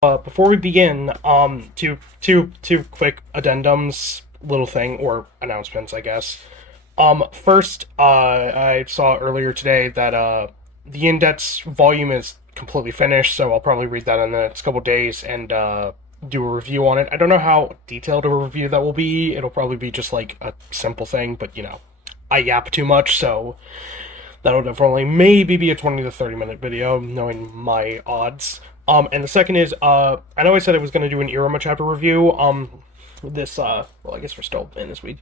Before we begin, two quick addendums, little thing, or announcements, I guess. First, I saw earlier today that, the Index volume is completely finished, so I'll probably read that in the next couple days and, do a review on it. I don't know how detailed a review that will be. It'll probably be just, like, a simple thing, but, I yap too much, so that'll definitely maybe be a 20 to 30 minute video, knowing my odds. And the second is, I know I said I was going to do an Iruma chapter review, well, I guess we're still in this week,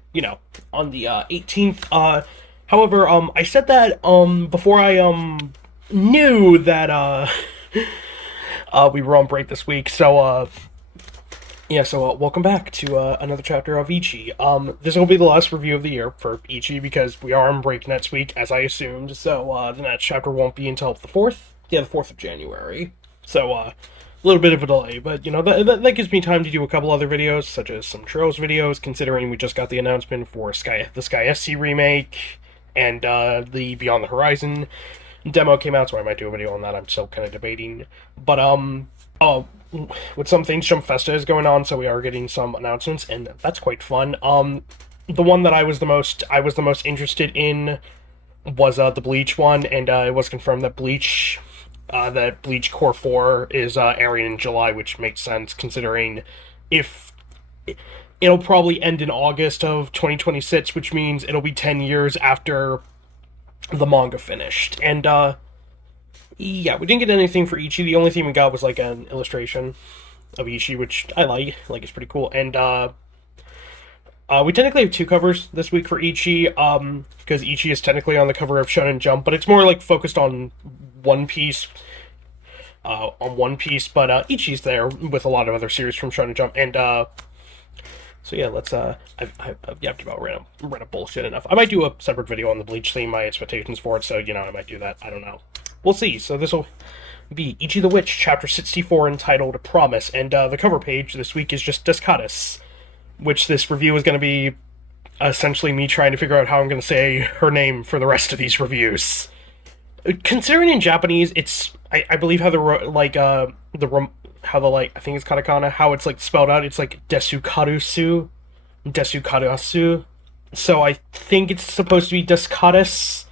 on the, 18th, however, I said that, before I, knew that, we were on break this week, so, welcome back to, another chapter of Ichi. This will be the last review of the year for Ichi, because we are on break next week, as I assumed, so, the next chapter won't be until the 4th? Yeah, the 4th of January. So, a little bit of a delay, but, that gives me time to do a couple other videos, such as some Trails videos, considering we just got the announcement for the Sky SC remake, and, the Beyond the Horizon demo came out, so I might do a video on that. I'm still kind of debating. But, with some things, Jump Festa is going on, so we are getting some announcements, and that's quite fun. The one that I was the most interested in was, the Bleach one, and, it was confirmed that Bleach Core 4 is, airing in July, which makes sense, considering if it'll probably end in August of 2026, which means it'll be 10 years after the manga finished. And, yeah, we didn't get anything for Ichi. The only thing we got was, like, an illustration of Ichi, which I like it's pretty cool. And, we technically have two covers this week for Ichi, because Ichi is technically on the cover of Shonen Jump, but it's more, like, focused on One Piece, but, Ichi's there with a lot of other series from Shonen Jump, and, so yeah, let's, I've yapped about random bullshit enough. I might do a separate video on the Bleach theme, my expectations for it, so, I might do that, I don't know. We'll see. So this will be Ichi the Witch, chapter 64, entitled Promise, and, the cover page this week is just Desscaras, which this review is going to be essentially me trying to figure out how I'm going to say her name for the rest of these reviews. Considering in Japanese, it's, I believe how I think it's katakana, how it's, like, spelled out, it's, like, Dessukarasu, so I think it's supposed to be Desscaras,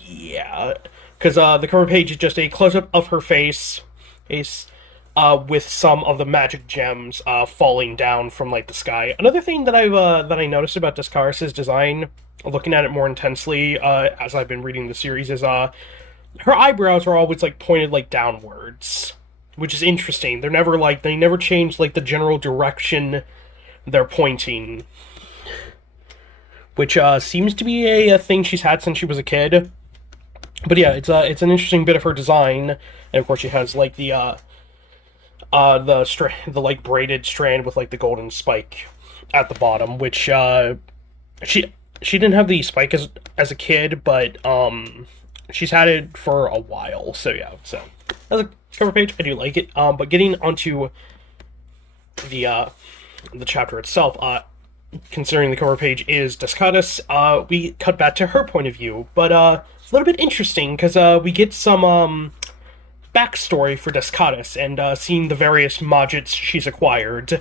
yeah, because, the cover page is just a close-up of her face, with some of the magic gems, falling down from, like, the sky. Another thing that I noticed about Desscaras' design, looking at it more intensely, as I've been reading the series, is, her eyebrows are always, like, pointed, like, downwards, which is interesting. They never change, like, the general direction they're pointing, which, seems to be a thing she's had since she was a kid. But yeah, it's an interesting bit of her design, and of course she has, like, the like, braided strand with, like, the golden spike at the bottom, which, she didn't have the spike as a kid, but, she's had it for a while, so yeah, so, as a cover page, I do like it, but getting onto the chapter itself, considering the cover page is Desscaras, we cut back to her point of view, but, it's a little bit interesting, because, we get some, backstory for Desscaras, and, seeing the various Magiks she's acquired,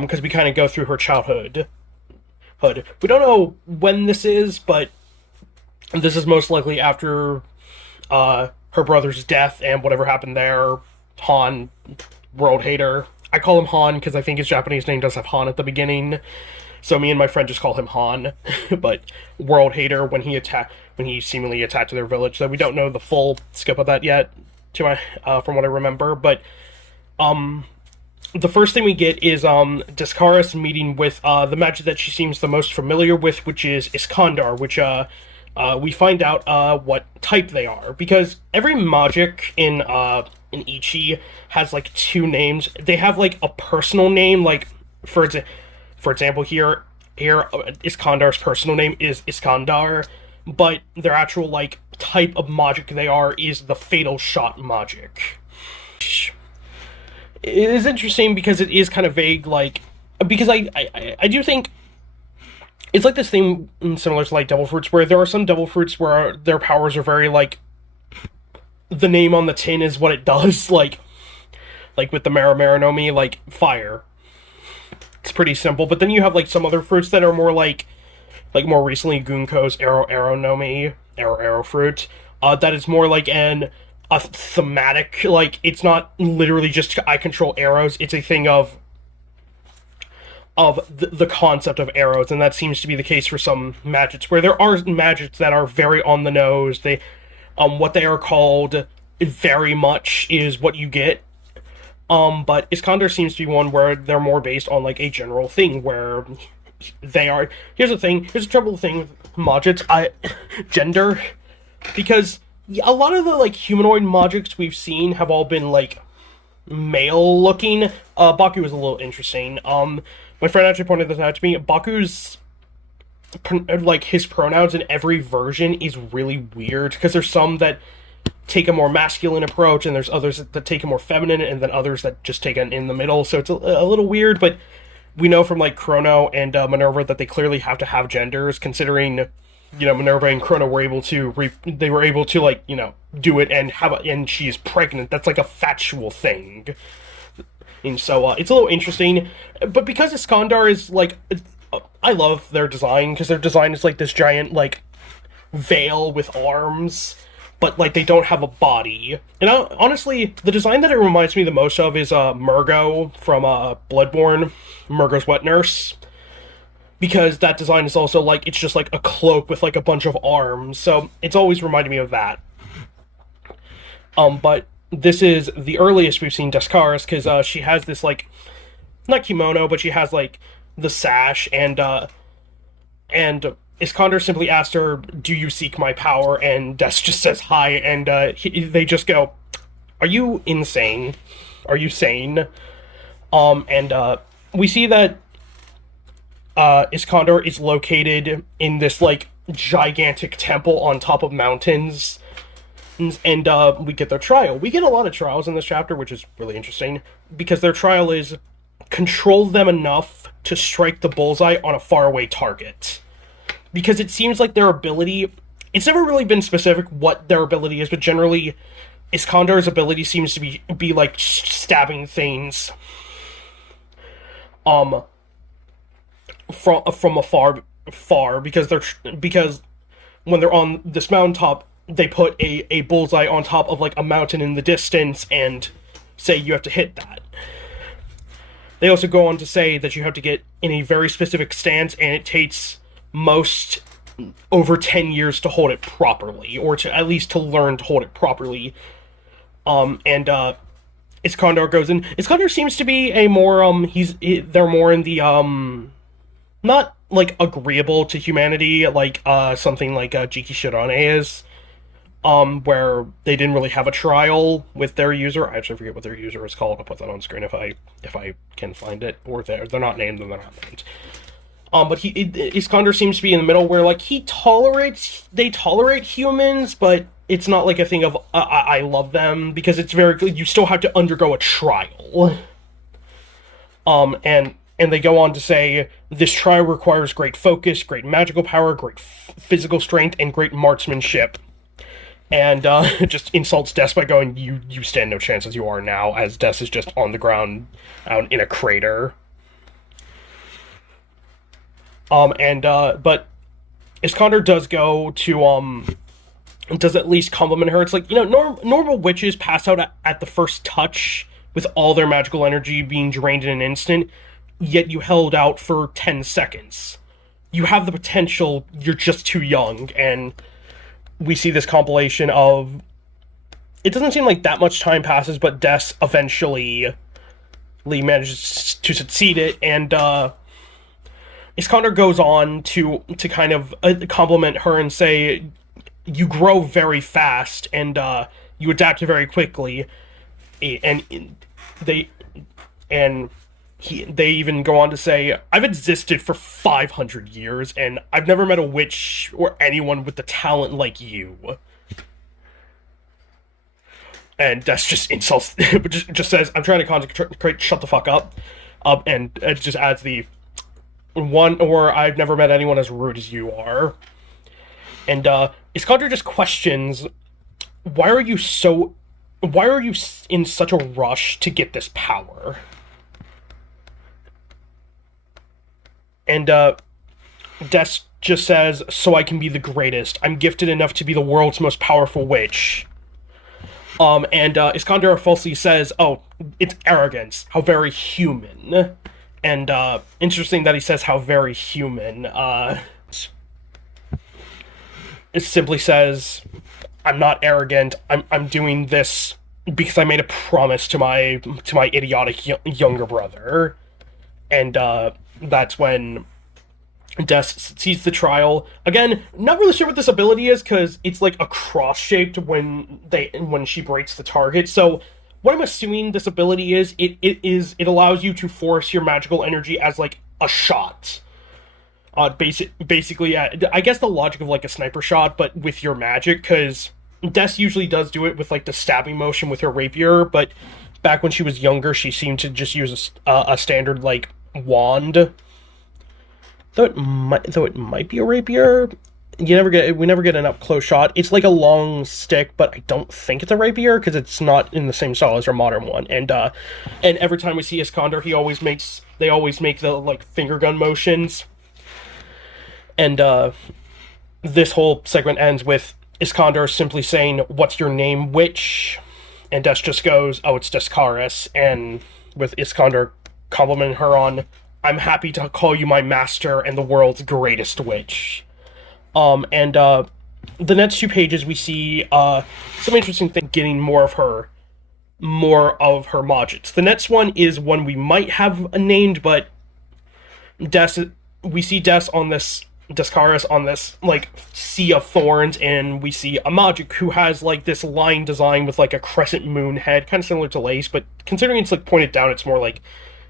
because we kind of go through her childhood. We don't know when this is, but this is most likely after, her brother's death and whatever happened there. Han, world hater. I call him Han because I think his Japanese name does have Han at the beginning, so me and my friend just call him Han, but world hater when he seemingly attacked their village, so we don't know the full scope of that yet, from what I remember, but, the first thing we get is, Desscaras meeting with, the magic that she seems the most familiar with, which is Iskandar, which, we find out, what type they are, because every Magic in Ichi has, like, two names. They have, like, a personal name, like, for example, here, Iskandar's personal name is Iskandar, but their actual, like, type of Magic they are is the Fatal Shot Magic. It is interesting because it is kind of vague, like, because I do think it's like this thing similar to, like, Devil Fruits, where there are some Devil Fruits where their powers are very, like, the name on the tin is what it does, like with the Maramara like fire. It's pretty simple, but then you have like some other fruits that are more like more recently Gunko's arrow fruit. That is more like a thematic, like it's not literally just I control arrows, it's a thing of the concept of arrows, and that seems to be the case for some Magiks, where there are Magiks that are very on the nose. They, what they are called very much is what you get. But Iskander seems to be one where they're more based on like a general thing, where they are. Here's the trouble thing with Magiks, gender, because a lot of the like humanoid Magiks we've seen have all been like male looking. Baku was a little interesting. My friend actually pointed this out to me. Baku's like his pronouns in every version is really weird, because there's some that take a more masculine approach, and there's others that take a more feminine, and then others that just take an in the middle. So it's a little weird, but we know from like Chrono and Minerva that they clearly have to have genders, considering Minerva and Chrono were able to like do it and and she is pregnant. That's like a factual thing. And so it's a little interesting, but because Iskandar is like, I love their design, because their design is like this giant like veil with arms, but like they don't have a body. And honestly, the design that it reminds me the most of is Murgo from Bloodborne, Murgo's wet nurse, because that design is also like, it's just like a cloak with like a bunch of arms. So it's always reminded me of that. But this is the earliest we've seen Desscaras, because she has this like, not kimono, but she has like the sash, and Iskander simply asked her, "Do you seek my power?" And Des just says hi, and they just go, "Are you insane? Are you sane?" And we see that Iskander is located in this like gigantic temple on top of mountains. And we get their trial. We get a lot of trials in this chapter, which is really interesting, because their trial is control them enough to strike the bullseye on a faraway target. Because it seems like their ability, it's never really been specific what their ability is, but generally Iskandar's ability seems to be like stabbing things from afar, because when they're on this mountaintop, they put a bullseye on top of like a mountain in the distance and say you have to hit that. They also go on to say that you have to get in a very specific stance, and it takes most over 10 years to hold it properly, or to at least to learn to hold it properly. Iskandar goes in. Iskandar seems to be a more they're more in the not like agreeable to humanity, like something like Jiki Shirane is. Where they didn't really have a trial with their user. I actually forget what their user is called. I'll put that on screen if I can find it. Or they're not named, then they're not named. But Iskander seems to be in the middle, where like they tolerate humans, but it's not like a thing of I love them, because it's very, you still have to undergo a trial. And they go on to say this trial requires great focus, great magical power, great physical strength, and great marksmanship. And just insults Des by going, you stand no chance as you are now, as Des is just on the ground out in a crater. But Iskander does go to, does at least compliment her. It's like, normal witches pass out at the first touch with all their magical energy being drained in an instant, yet you held out for 10 seconds. You have the potential, you're just too young, and we see this compilation of, it doesn't seem like that much time passes, but Des eventually manages to succeed it, and Iskander goes on to kind of compliment her and say, you grow very fast, and you adapt very quickly, and they even go on to say, I've existed for 500 years, and I've never met a witch or anyone with the talent like you. And Des just insults, just says, I'm trying to concentrate, shut the fuck up. And it just adds the one, or I've never met anyone as rude as you are. And Iskander just questions why are you so, why are you in such a rush to get this power? And Des just says, so I can be the greatest. I'm gifted enough to be the world's most powerful witch. And Iskandar falsely says, oh, it's arrogance. How very human. And interesting that he says how very human. It simply says, I'm not arrogant. I'm doing this because I made a promise to my idiotic younger brother. And that's when Des sees the trial. Again, not really sure what this ability is, because it's like a cross-shaped when she breaks the target. So what I'm assuming this ability is, it allows you to force your magical energy as like a shot. Basically, I guess the logic of like a sniper shot, but with your magic, because Des usually does do it with like the stabbing motion with her rapier, but back when she was younger, she seemed to just use a standard like wand. Though it might be a rapier. We never get an up close shot. It's like a long stick, but I don't think it's a rapier because it's not in the same style as our modern one. And every time we see Iskandar, they always make the like finger gun motions. And this whole segment ends with Iskandar simply saying, "What's your name, witch?" And Des just goes, "Oh, it's Desscaras." And with Iskandar complimenting her on, "I'm happy to call you my master and the world's greatest witch." The next 2 pages we see some interesting things, getting more of her Magiks. The next one is one we might have named, but we see Desscaras on this like sea of thorns, and we see a Magik who has like this line design with like a crescent moon head, kind of similar to lace, but considering it's like pointed down, it's more like,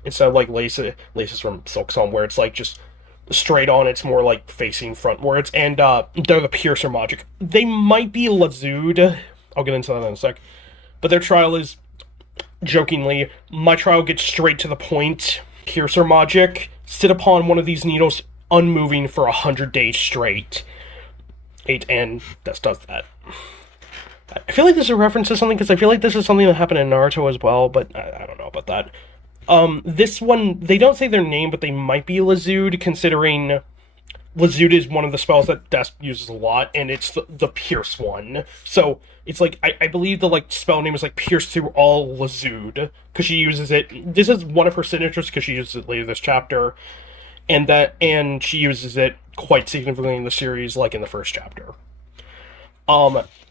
instead of like laces from Silk Song where it's like just straight on, it's more like facing frontwards. And they're the Piercer Magik. They might be Lazud. I'll get into that in a sec. But their trial is, jokingly, my trial gets straight to the point. Piercer Magik, sit upon one of these needles unmoving for 100 days straight. And Des does that. I feel like this is a reference to something, because I feel like this is something that happened in Naruto as well, but I don't know about that. This one, they don't say their name, but they might be Lazud, considering Lazud is one of the spells that Des uses a lot, and it's the Pierce one. So, it's like, I believe the, like, spell name is, like, Pierce Through All Lazud, because she uses it, this is one of her signatures, because she uses it later this chapter, and she uses it quite significantly in the series, like in the first chapter.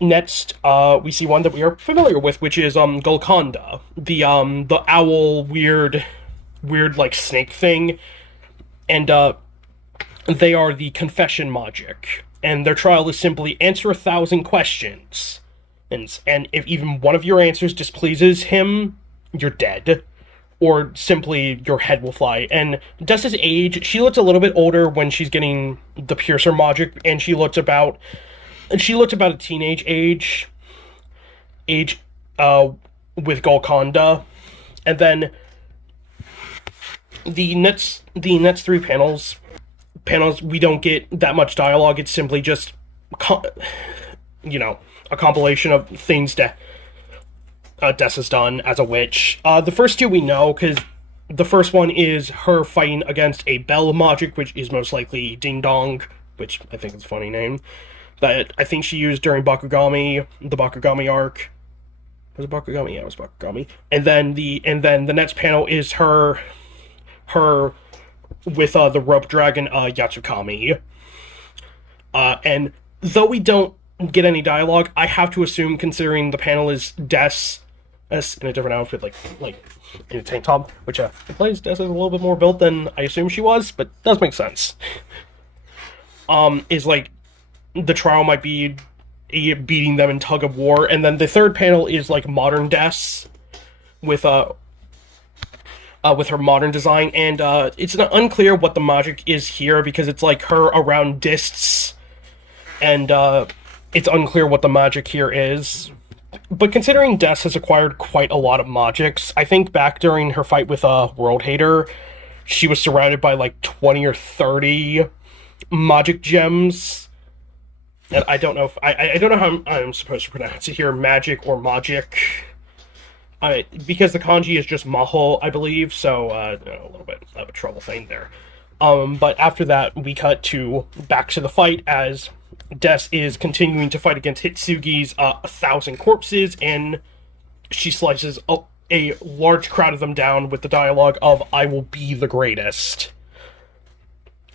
Next, we see one that we are familiar with, which is, Golconda. The owl, weird, like, snake thing. And, they are the Confession Magik. And their trial is simply answer 1,000 questions. And if even one of your answers displeases him, you're dead. Or simply, your head will fly. And Dessa's age, she looks a little bit older when she's getting the Piercer Magik, and she looks about a teenage age with Golconda. And then the next 3 panels, we don't get that much dialogue. It's simply just, a compilation of things that Des has done as a witch. The first 2 we know, because the first one is her fighting against a Bell Magik, which is most likely Ding Dong, which I think is a funny name, that I think she used during Bakugami, the Bakugami arc. Was it Bakugami? Yeah, it was Bakugami. And then the next panel is her with the rope dragon Yatsukami. And though we don't get any dialogue, I have to assume, considering the panel is Des in a different outfit, like in a tank top, which implies Des is a little bit more built than I assume she was, but does make sense. Is like the trial might be beating them in tug of war, and then the third panel is like modern Des with her modern design, and it's unclear what the magic is here, because it's like her around discs, and it's unclear what the magic here is. But considering Des has acquired quite a lot of Magiks, I think back during her fight with World Hater, she was surrounded by like 20 or 30 Magic gems. and I don't know if I don't know how I'm supposed to pronounce it here, magic or magic. Because the kanji is just maho, I believe, so a little bit of a trouble thing there. But after that, we cut to back to the fight as Des is continuing to fight against Hitsugi's 1,000 corpses, and she slices a large crowd of them down with the dialogue of "I will be the greatest."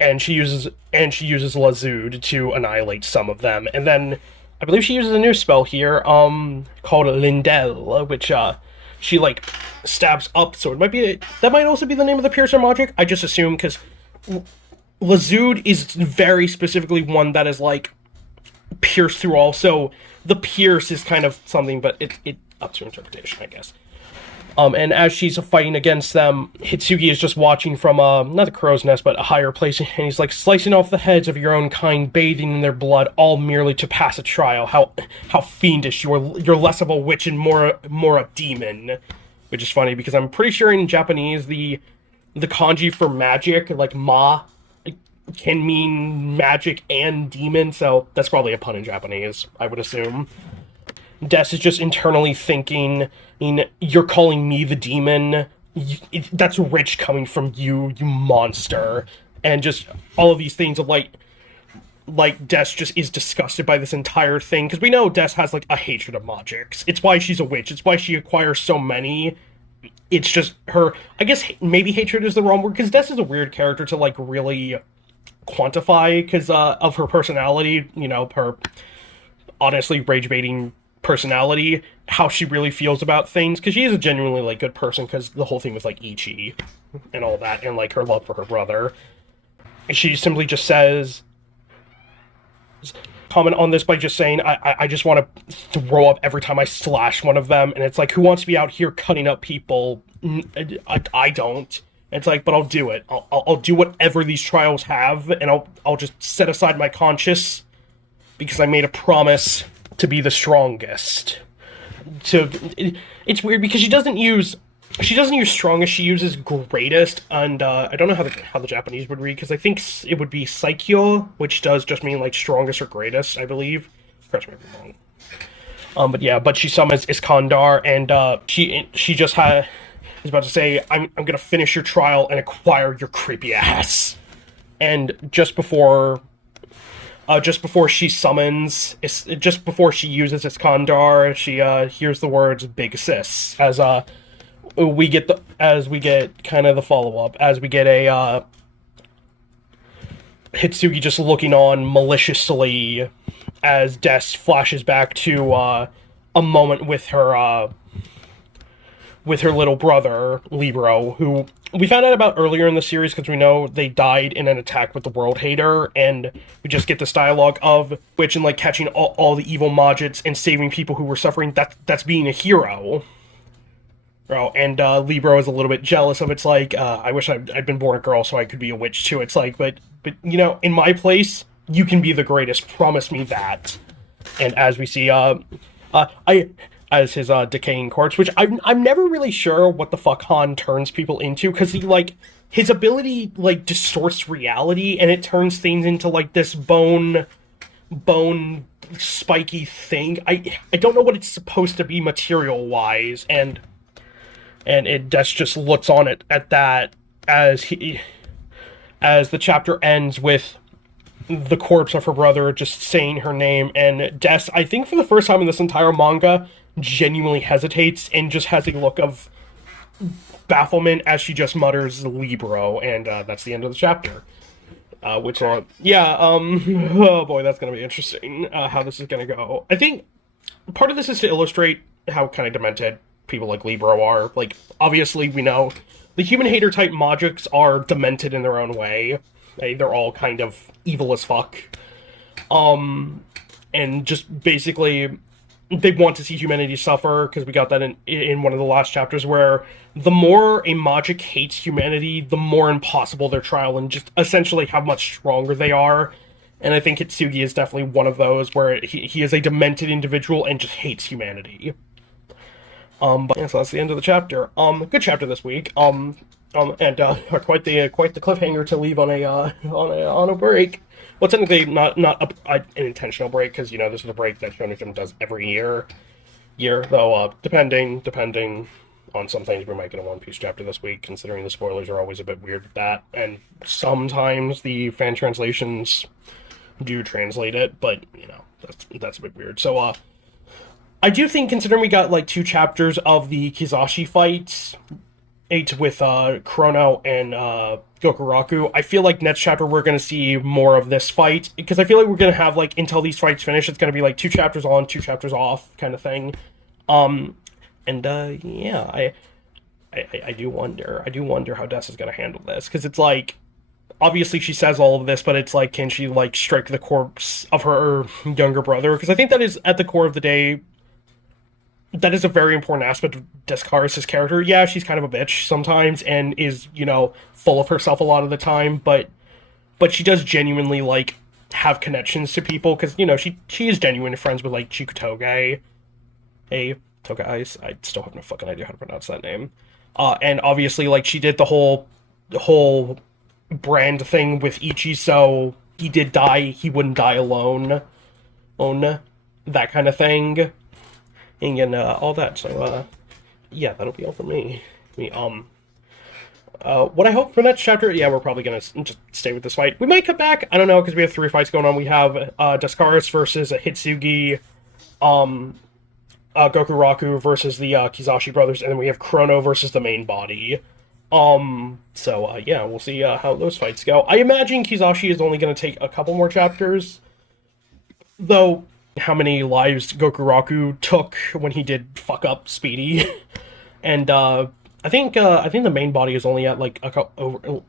And she uses Lazud to annihilate some of them, and then I believe she uses a new spell here, called Lindel, which she like stabs up. So it might be that might also be the name of the piercer magic. I just assume because Lazud is very specifically one that is like pierce through all. So the pierce is kind of something, but it up to interpretation, I guess. And as she's fighting against them, Hitsugi is just watching from, not the crow's nest, but a higher place, and he's like, slicing off the heads of your own kind, bathing in their blood, all merely to pass a trial. How fiendish you are. You're less of a witch and more a demon. Which is funny, because I'm pretty sure in Japanese, the kanji for magic, like ma, can mean magic and demon, so that's probably a pun in Japanese, I would assume. Des is just internally thinking, you're calling me the demon? That's rich coming from you, you monster. And just all of these things of like Des just is disgusted by this entire thing, because we know Des has like a hatred of Magiks. It's why she's a witch. It's why she acquires so many. It's just her, I guess maybe hatred is the wrong word, because Des is a weird character to like really quantify because of her personality, her honestly rage-baiting personality, how she really feels about things, because she is a genuinely like good person, because the whole thing with like Ichi and all that, and like her love for her brother. And she simply just says, comment on this by just saying, I just want to throw up every time I slash one of them, and it's like, who wants to be out here cutting up people? I don't. It's like, but I'll do it. I'll do whatever these trials have, and I'll just set aside my conscience, because I made a promise to be the strongest. It's weird because she doesn't use strongest, she uses greatest, and I don't know how the Japanese would read, because I think it would be saikyo, which does just mean like strongest or greatest, I believe. Correct me if I'm wrong. But she summons Iskandar, and she just is about to say, I'm gonna finish your trial and acquire your creepy ass. And just before she summons, just before she uses Iskandar, she hears the words "Big Sis" as we get kind of the follow up, as we get a Hitsugi just looking on maliciously as Des flashes back to a moment with her little brother Libro, who we found out about earlier in the series because we know they died in an attack with the World Hater, and we just get this dialogue of which and like catching all the evil Magiks and saving people who were suffering. That's being a hero. And Libro is a little bit jealous of it's like, I wish I'd been born a girl so I could be a witch too. It's like, but in my place, you can be the greatest. Promise me that. And as we see, as his decaying corpse, which I'm never really sure what the fuck Han turns people into, because he like his ability like distorts reality and it turns things into like this bone spiky thing. I don't know what it's supposed to be material wise, and Des just looks on it at that as the chapter ends with the corpse of her brother just saying her name, and Des, I think for the first time in this entire manga, genuinely hesitates and just has a look of bafflement as she just mutters Libro, and that's the end of the chapter. Oh boy, that's gonna be interesting, how this is gonna go. I think part of this is to illustrate how kind of demented people like Libro are. Like, obviously we know the human hater type Magiks are demented in their own way. They're all kind of evil as fuck. And just basically they want to see humanity suffer, because we got that in one of the last chapters, where the more a Magik hates humanity, the more impossible their trial, and just essentially how much stronger they are. And I think Hitsugi is definitely one of those, where he is a demented individual and just hates humanity. But yeah, so that's the end of the chapter. Good chapter this week. And quite the cliffhanger to leave on a on a break. Well, technically not an intentional break, because this is a break that Shonen Jump does every year, though depending on some things, we might get a One Piece chapter this week, considering the spoilers are always a bit weird with that, and sometimes the fan translations do translate it, but that's a bit weird. So I do think, considering we got like two chapters of the Kizashi fights, eight with Chrono and Gokuraku, I feel like next chapter we're gonna see more of this fight, because I feel like we're gonna have, like, until these fights finish, it's gonna be like 2 chapters on, 2 chapters off kind of thing. And yeah, I do wonder how Des is gonna handle this, because it's like, obviously she says all of this, but it's like, can she like strike the corpse of her younger brother? Because I think that is, at the core of the day, that is a very important aspect of Desscaras' character. Yeah, she's kind of a bitch sometimes, and is, full of herself a lot of the time, but she does genuinely, like, have connections to people, because, she is genuinely friends with, like, Chikutoge. Toga I still have no fucking idea how to pronounce that name. And obviously, like, she did the whole brand thing with Ichi, so he did die, he wouldn't die alone. That kind of thing. And all that. So yeah, that'll be all for me. What I hope for next chapter, yeah, we're probably gonna just stay with this fight. We might come back, I don't know, because we have 3 fights going on. We have Desscaras versus Hitsugi, Gokuraku versus the Kizashi brothers, and then we have Chrono versus the main body. So yeah, we'll see how those fights go. I imagine Kizashi is only gonna take a couple more chapters, though. How many lives Gokuraku took when he did fuck up Speedy, and I think the main body is only at like a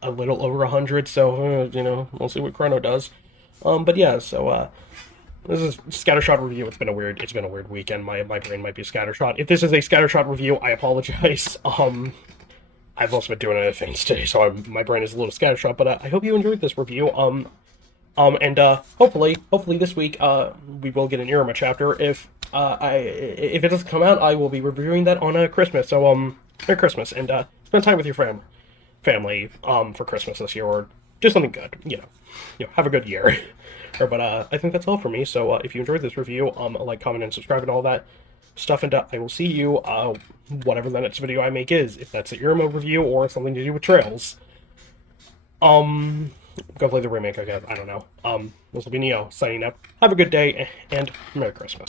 little over 100. So we'll see what Chrono does. But yeah, so this is Scattershot review. It's been a weird weekend. My brain might be a scattershot. If this is a scattershot review, I apologize. I've also been doing other things today, so my brain is a little scattershot. But I hope you enjoyed this review. And hopefully this week, we will get an Iruma chapter. If it doesn't come out, I will be reviewing that on Christmas. So, Merry Christmas, and spend time with your family, for Christmas this year, or do something good. Have a good year. But I think that's all for me. So, if you enjoyed this review, like, comment, and subscribe, and all that stuff. And I will see you, whatever the next video I make is. If that's an Iruma review or something to do with trails. Go play the remake again. I don't know. This will be Neo signing up. Have a good day, and Merry Christmas.